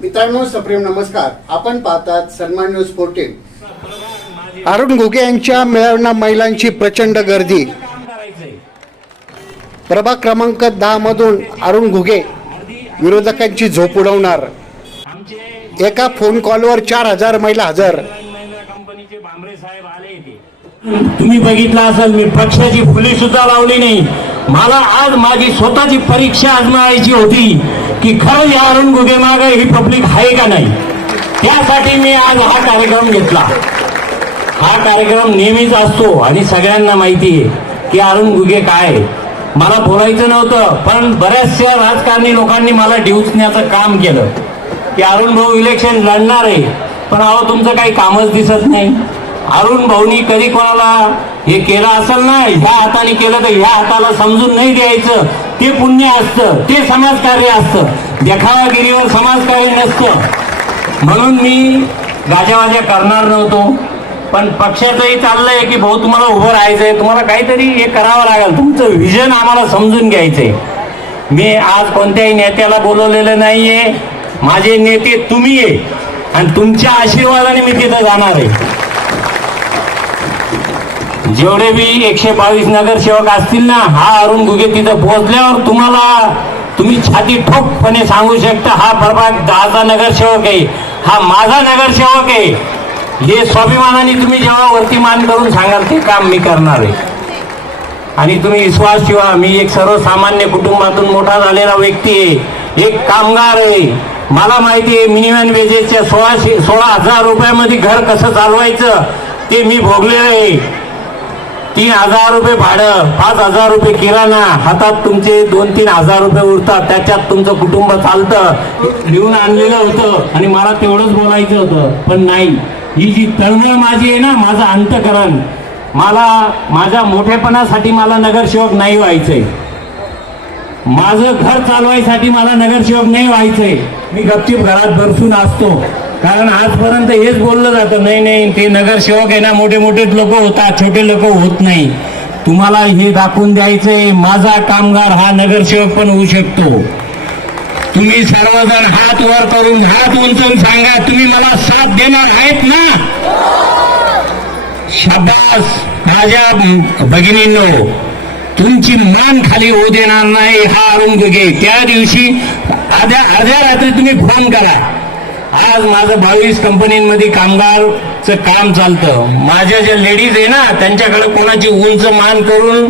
मित्रांनो सप्रेम नमस्कार. आपण पाहतात सन्मान न्यूज फोर्टीन अरुण घुगे यांच्या मेळावना महिलांची प्रचंड गर्दी. प्रभाग क्रमांक दहा मधून अरुण घुगे विरोधकांची झोप उडवणार. एका फोन कॉलवर चार हजार महिला हजर. कंपनीचे भांबरे साहेब आले इथे तुम्ही बघितलं असेल मी पक्षाची फुले सुद्धा लावली नाही. मला आज माझी स्वतःची परीक्षा आजमावायची होती. की खरं या अरुण गुगे मागे ही पब्लिक आहे का नाही? त्यासाठी मी आज हा कार्यक्रम घेतला. हा कार्यक्रम नेहमीच असतो आणि सगळ्यांना माहिती आहे की अरुण गुगे काय मला बोलायचं नव्हतं पण बऱ्याचशा राजकारणी लोकांनी मला डिवचण्याचं काम केलं. की अरुण भाऊ इलेक्शन लढणार आहे पण अहो तुमचं काही कामच दिसत नाही. अरुण भाऊनी कधी कोणाला हे केलं असेल ना ह्या हाताने केलं तर ह्या हाताला समजून नाही द्यायचं. ते पुण्य असतं ते समाजकार्य असतं. देखावागिरीवर समाजकार्य नसतं. म्हणून मी गाजावाजा करणार नव्हतो. पण पक्षाचंही चाललंय की भाऊ तुम्हाला उभं राहायचंय. तुम्हाला काहीतरी हे करावं लागेल. तुमचं व्हिजन आम्हाला समजून घ्यायचंय. मी आज कोणत्याही नेत्याला बोलवलेलं नाहीये. माझे नेते तुम्ही आहे आणि तुमच्या आशीर्वादाने मी तिथं जाणार आहे. जेवढे बी एकशे बावीस नगरसेवक असतील ना हा अरुण गुगे तिथं पोहोचल्यावर तुम्हाला तुम्ही छाती ठोकपणे सांगू शकता हा प्रभाग दहाचा नगरसेवक आहे हा माझा नगरसेवक आहे. हे स्वाभिमानाने तुम्ही जेव्हा वरती मान करून सांगाल ते काम मी करणार आहे. आणि तुम्ही विश्वास ठेवा मी एक सर्वसामान्य कुटुंबातून मोठा झालेला व्यक्ती आहे एक कामगार आहे. मला माहिती आहे मिनिमम वेजेसच्या सोळाशे सोळा हजार रुपयामध्ये घर कसं चालवायचं ते मी भोगलेलं आहे. तीन हजार रुपये भाडं पाच हजार रुपये किराणा हातात तुमचे दोन तीन हजार रुपये उरतात त्याच्यात तुमचं कुटुंब चालतं. लिहून आणलेलं होतं आणि मला तेवढंच बोलायचं होतं पण नाही. ही जी तळमळ माझी आहे ना माझं अंतकरण. मला माझ्या मोठेपणासाठी मला नगरसेवक नाही व्हायचंय. माझं घर चालवायसाठी मला नगरसेवक नाही व्हायचंय. मी गपचिप घरात बसून असतो. कारण आजपर्यंत हेच बोललं जातं नाही नाही ते नगरसेवक आहे ना मोठे मोठे लोक होतात छोटे लोक होत नाही. तुम्हाला हे दाखवून द्यायचंय माझा कामगार हा नगरसेवक पण होऊ शकतो. तुम्ही सर्वजण हात वर करून हात उंचून सांगा तुम्ही मला साथ देणार आहेत ना? शाबास माझ्या भगिनींनो तुमची मान खाली होऊ देणार नाही हा अरुण गुगे त्या दिवशी अर्ध्या अर्ध्या रात्री तुम्ही फोन करा. आज माझं बावीस कंपनीमध्ये कामगारचं काम चालतं. माझ्या ज्या लेडीज आहे ना त्यांच्याकडे कोणाची उंच मान करून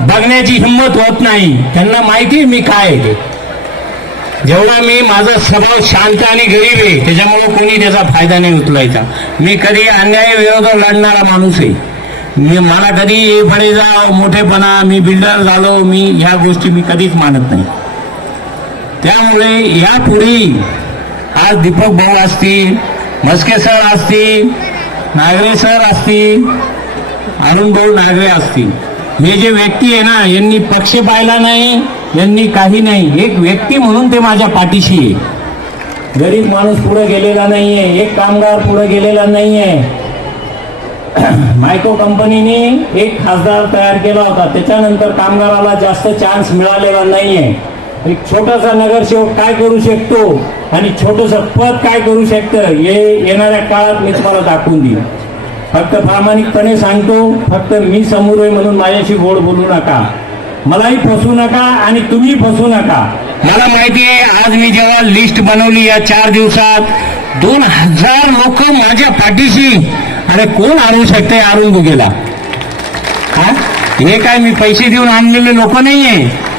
बघण्याची हिंमत होत नाही. त्यांना माहिती मी काय आहे ते. जेव्हा मी माझा स्वभाव शांत आणि गरीब आहे त्याच्यामुळे कोणी त्याचा फायदा नाही उचलायचा. मी कधी अन्याय विरोधात लढणारा माणूस आहे. मी मला कधी हे जा मोठेपणा मी बिल्डर झालो मी ह्या गोष्टी मी कधीच मानत नाही. त्यामुळे यापुढे आज दीपक भाऊ असतील मस्के सर असतील नागरे सर असतील अरुण भाऊ नागरे असतील. हे जे व्यक्ती आहे ना यांनी पक्ष पाहिला नाही यांनी काही नाही. एक व्यक्ती म्हणून ते माझ्या पाठीशी आहे. गरीब माणूस पुढे गेलेला नाहीये एक कामगार पुढे गेलेला नाही आहे मायको कंपनीने एक खासदार तयार केला होता. त्याच्यानंतर कामगाराला जास्त चान्स मिळालेला नाहीये. एक छोटासा नगरसेवक काय करू शकतो? आणि छोटस पद काय करू शकतं? हे येणाऱ्या काळात मी तुम्हाला दाखवून देईन. फक्त प्रामाणिकपणे सांगतो फक्त मी समोर आहे म्हणून माझ्याशी गोड बोलू नका. मलाही फसू नका आणि तुम्ही फसू नका. मला माहिती आहे आज मी जेव्हा लिस्ट बनवली या चार दिवसात दोन हजार लोक माझ्या पाठीशी अरे कोण आणू शकते अरुण गुगेला हा? हे काय मी पैसे देऊन आणलेले लोक नाहीये.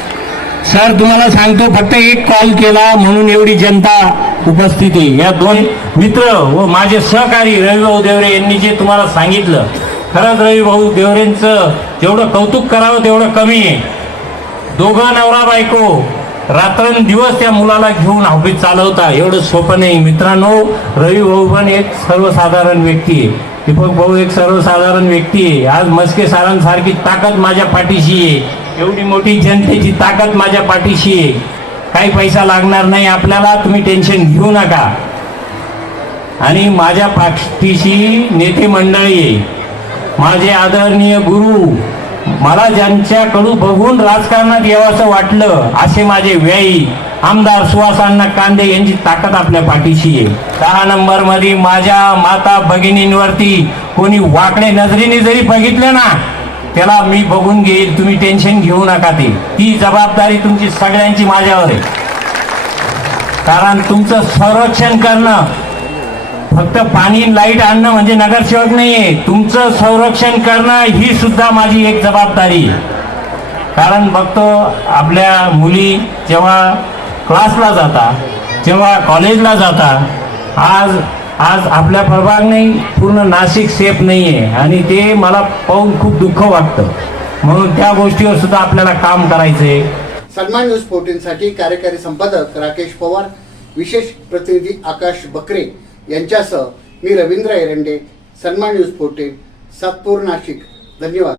सर तुम्हाला सांगतो फक्त एक कॉल केला म्हणून एवढी जनता उपस्थित आहे. या दोन मित्र व माझे सहकारी रविभाऊ देवरे यांनी जे तुम्हाला सांगितलं खरंच रविभाऊ देवरेंचं जेवढं कौतुक करावं तेवढं कमी आहे. दोघं नवरा बायको रात्रंदिवस त्या मुलाला घेऊन ऑफिस चालवता एवढं सोपं नाही. मित्रांनो रवी भाऊ पण एक सर्वसाधारण व्यक्ती आहे. दीपक भाऊ एक सर्वसाधारण व्यक्ती आहे. आज मस्के सारांसारखी ताकद माझ्या पाठीशी आहे. एवढी मोठी जनतेची ताकद माझ्या पाठीशी आहे. काही पैसा लागणार नाही आपल्याला तुम्ही टेन्शन घेऊ नका. आणि माझ्या पाठीशी नेते मंडळी आहे. माझे आदरणीय गुरु मला ज्यांच्याकडून बघून राजकारणात यावंसं वाटलं असे माझे व्ययी आमदार सुहासांना कांदे यांची ताकद आपल्या पाठीशी आहे. दहा नंबरमध्ये माझ्या माता भगिनींवरती कोणी वाकडे नजरेने जरी बघितलं ना त्याला मी बघून घेईल तुम्ही टेन्शन घेऊ नका ते. ती जबाबदारी तुमची सगळ्यांची माझ्यावर आहे. कारण तुमचं संरक्षण करणं फक्त पाणी लाइट आणणं म्हणजे नगरसेवक नाहीये. तुमचं संरक्षण करणं ही सुद्धा माझी एक जबाबदारी कारण बघतो आपल्या मुली जेव्हा क्लासला जाता जेव्हा कॉलेजला जाता आज आज आपल्या प्रभाग नाही पूर्ण नाशिक सेफ नाही आहे आणि ते मला पाहून खूप दुःख वाटतं. म्हणून त्या गोष्टीवर सुद्धा आपल्याला काम करायचंय. सन्मान न्यूज फोर्टीनसाठी कार्यकारी संपादक राकेश पवार विशेष प्रतिनिधी आकाश बकरे यांच्यासह मी रवींद्र एरंडे सन्मान न्यूज फोर्टीन सातपूर नाशिक. धन्यवाद.